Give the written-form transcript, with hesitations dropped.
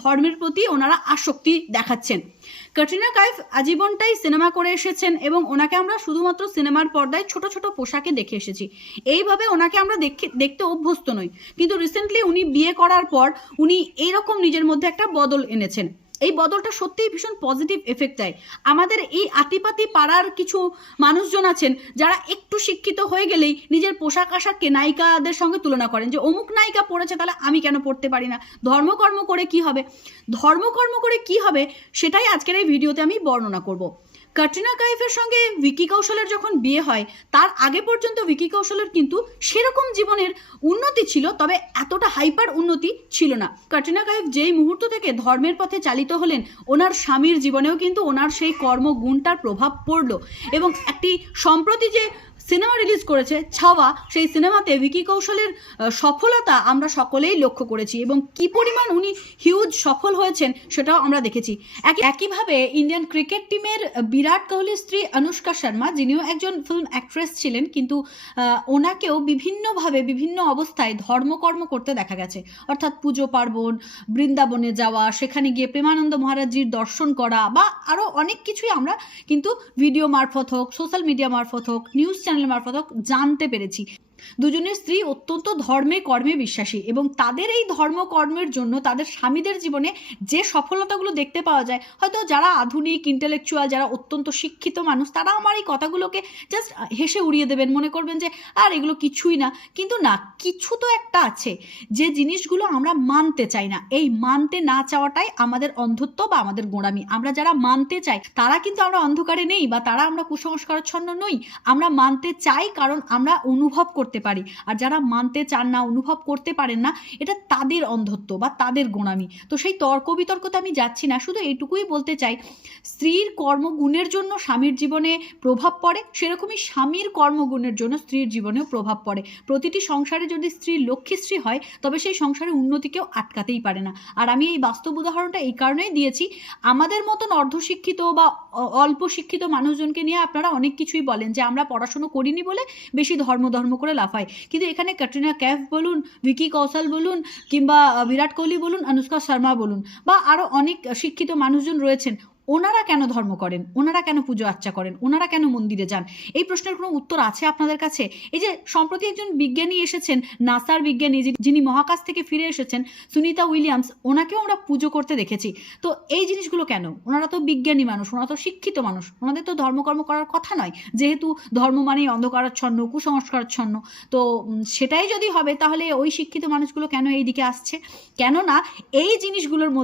ধর্মের প্রতি ওনারা আসক্তি দেখাচ্ছেন। ক্যাটরিনা কাইফ আজীবনটাই সিনেমা করে এসেছেন এবং ওনাকে আমরা শুধুমাত্র সিনেমার পর্দায় ছোট ছোট পোশাকে দেখে এসেছি। এইভাবে ওনাকে আমরা দেখতে অভ্যস্ত নই, কিন্তু রিসেন্টলি উনি বিয়ে করার পর উনি এইরকম নিজের মধ্যে একটা বদল এনেছেন। এই বদলটা সত্যিই ভীষণ পজিটিভ এফেক্ট দেয়। আমাদের এই আতিপাতি পাড়ার কিছু মানুষজন আছেন যারা একটু শিক্ষিত হয়ে গেলেই নিজের পোশাক আশাককে নায়িকাদের সঙ্গে তুলনা করেন, যে অমুক নায়িকা পড়েছে তাহলে আমি কেন পড়তে পারি না, ধর্মকর্ম করে কি হবে। ধর্মকর্ম করে কি হবে সেটাই আজকের এই ভিডিওতে আমি বর্ণনা করব। ক্যাটরিনা কাইফের সঙ্গে ভিকি কৌশলের যখন বিয়ে হয় তার আগে পর্যন্ত ভিকি কৌশলের কিন্তু সেরকম জীবনের উন্নতি ছিল, তবে এতটা হাইপার উন্নতি ছিল না। ক্যাটরিনা কাইফ যেই মুহূর্ত থেকে ধর্মের পথে চালিত হলেন, ওনার স্বামীর জীবনেও কিন্তু ওনার সেই কর্মগুণটার প্রভাব পড়লো। এবং একটি সম্প্রতি যে সিনেমা রিলিজ করেছে ছাওয়া, সেই সিনেমাতে ভিকি কৌশলের সফলতা আমরা সকলেই লক্ষ্য করেছি এবং কি পরিমাণ উনি হিউজ সফল হয়েছেন সেটাও আমরা দেখেছি। একইভাবে ইন্ডিয়ান ক্রিকেট টিমের বিরাট কোহলির স্ত্রী অনুষ্কা শর্মা, যিনিও একজন ফিল্ম অ্যাক্ট্রেস ছিলেন, কিন্তু ওনাকেও বিভিন্নভাবে বিভিন্ন অবস্থায় ধর্মকর্ম করতে দেখা গেছে। অর্থাৎ পুজো পার্বণ, বৃন্দাবনে যাওয়া, সেখানে গিয়ে প্রেমানন্দ মহারাজজির দর্শন করা বা আরও অনেক কিছুই আমরা কিন্তু ভিডিও মারফত হোক, সোশ্যাল মিডিয়া মারফত হোক, নিউজ চ্যানেল মারফত হোক জানতে পেরেছি। দুজনের স্ত্রী অত্যন্ত ধর্মে কর্মে বিশ্বাসী এবং তাদের এই ধর্মকর্মের জন্য তাদের স্বামীদের জীবনে যে সফলতাগুলো দেখতে পাওয়া যায়, হয়তো যারা আধুনিক ইন্টেলেকচুয়াল, যারা অত্যন্ত শিক্ষিত মানুষ, তারা আমার এই কথাগুলোকে জাস্ট হেসে উড়িয়ে দেবেন, মনে করবেন যে আর এগুলো কিছুই না। কিন্তু না, কিছু তো একটা আছে যে জিনিসগুলো আমরা মানতে চাই না। এই মানতে না চাওয়াটাই আমাদের অন্ধত্ব বা আমাদের গোঁড়ামি। আমরা যারা মানতে চাই তারা কিন্তু আমরা অন্ধকারে নেই বা তারা আমরা কুসংস্কারাচ্ছন্ন নই। আমরা মানতে চাই কারণ আমরা অনুভব করতে পারি, আর যারা মানতে চান না, অনুভব করতে পারেন না, এটা তাদের অন্ধত্ব বা তাদের গোঁড়ামি। তো সেই তর্ক বিতর্কতে আমি যাচ্ছি না, শুধু এইটুকুই বলতে চাই, স্ত্রীর কর্মগুণের জন্য স্বামীর জীবনে প্রভাব পড়ে, সেরকমই স্বামীর কর্মগুণের জন্য স্ত্রীর জীবনেও প্রভাব পড়ে। প্রতিটি সংসারে যদি স্ত্রী লক্ষ্মীশ্রী হয় তবে সেই সংসারের উন্নতিকেও আটকাতেই পারে না। আর আমি এই বাস্তব উদাহরণটা এই কারণেই দিয়েছি, আমাদের মতন অর্ধশিক্ষিত বা অল্প শিক্ষিত মানুষজনকে নিয়ে আপনারা অনেক কিছুই বলেন যে আমরা পড়াশুনো করিনি বলে বেশি ধর্ম করে লাফায়, কিন্তু এখানে ক্যাটরিনা কাইফ বলুন, ভিকি কৌশল বলুন, কিংবা বিরাট কোহলি বলুন, অনুষ্কা শর্মা বলুন, বা আরও অনেক শিক্ষিত মানুষজন রয়েছেন, ওনারা কেন ধর্ম করেন, ওনারা কেন পুজো আর্চা করেন, ওনারা কেন মন্দিরে যান? এই প্রশ্নের কোনো উত্তর আছে আপনাদের কাছে? এই যে সম্প্রতি একজন বিজ্ঞানী এসেছেন, নাসার বিজ্ঞানী, যিনি মহাকাশ থেকে ফিরে এসেছেন, সুনিতা উইলিয়ামস, ওনাকেও আমরা পুজো করতে দেখেছি। তো এই জিনিসগুলো কেন? ওনারা তো বিজ্ঞানী মানুষ, ওনারা তো শিক্ষিত মানুষ, ওনাদের তো ধর্মকর্ম করার কথা নয়, যেহেতু ধর্ম মানেই অন্ধকারাচ্ছন্ন, কুসংস্কারাচ্ছন্ন। তো সেটাই যদি হবে তাহলে ওই শিক্ষিত মানুষগুলো কেন এই দিকে আসছে? কেননা এই জিনিসগুলোর